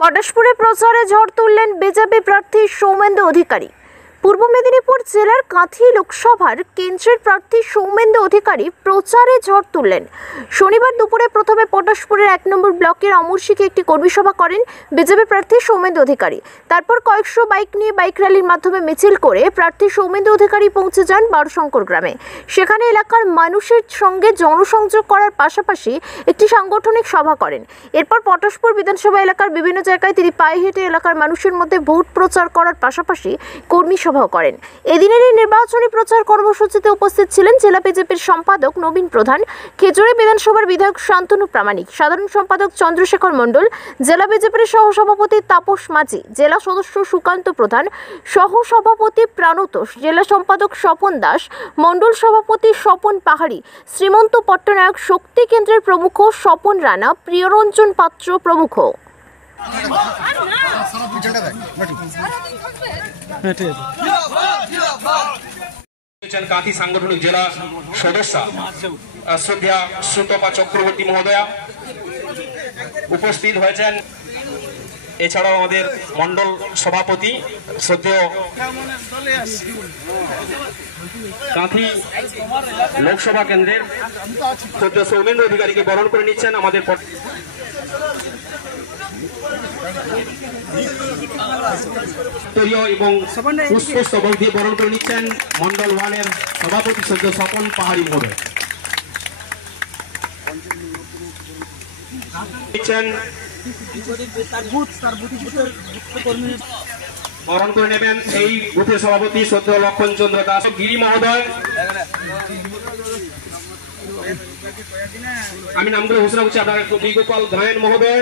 পটাশপুরে প্রচারে ঝড় তুললেন বিজেপি প্রার্থী সৌমেন্দু অধিকারী। পূর্ব মেদিনীপুর জেলার কাঁথি লোকসভার কেন্দ্রের প্রার্থী সৌমেন্দু অধিকারী প্রচারে ঝড় তুললেন। শনিবার দুপুরে প্রথমে পটাশপুরের 1 নম্বর ব্লকের অমরশিকে একটি কর্মী সভা করেন বিজেপি প্রার্থী সৌমেন্দু অধিকারী। তারপর কয়েকশো বাইক নিয়ে বাইক র্যালির মাধ্যমে মিছিল করে প্রার্থী সৌমেন্দু অধিকারী পৌঁছে যান বারোশঙ্কর গ্রামে। সেখানে এলাকার মানুষের সঙ্গে জনসংযোগ করার পাশাপাশি একটি সাংগঠনিক সভা করেন। এরপর পটাশপুর বিধানসভা এলাকার বিভিন্ন জায়গায় তিনি পায়ে হেঁটে এলাকার মানুষের মধ্যে ভোট প্রচার করার পাশাপাশি কর্মী সভাও করেন। এদিনের এই নির্বাচনী প্রচার কর্মসূচিতে উপস্থিত ছিলেন জেলা বিজেপির সম্পাদক নবীন প্রধান, খেজুরি বিধানসভার বিধায়ক শান্তনু প্রামাণিক, সাধারণ সম্পাদক চন্দ্রশেখর মণ্ডল, জেলা বিজেপির সহসভাপতি তাপস মাঝি, জেলা সদস্য সুকান্ত প্রধান, সহসভাপতি প্রাণতোষ, জেলা সম্পাদক স্বপন দাস, মণ্ডল সভাপতি স্বপন পাহাড়ি, শ্রীমন্ত পট্টনায়ক, শক্তি কেন্দ্রের প্রমুখ স্বপন রানা, প্রিয়রঞ্জন পাত্র প্রমুখ। কাঁথি সাংগঠনিক জেলা সদস্য শ্রদ্ধা সুতপা চক্রবর্তী মহোদয়া উপস্থিত হয়েছেন। এছাড়াও আমাদের মন্ডল সভাপতি শ্রদ্ধেয় কাঁথি লোকসভা কেন্দ্রের শ্রদ্ধেয় সৌমেন্দু অধিকারীকে বরণ করে নিচ্ছেন। আমাদের এবং পুষ্পস্তবক দিয়ে বরণ করে নিচ্ছেন মন্ডল ওয়ানের সভাপতি শ্রদ্ধেয় স্বপন পাহাড়ি মহোদয়। বরণ করে নেবেন এই বুথের সভাপতি শ্রদ্ধেয় লক্ষণ চন্দ্র দাস গিরি মহোদয়। আমি নামগুলো ঘোষণা করছি, আপনারা বিগোপাল গায়েন মহোদয়।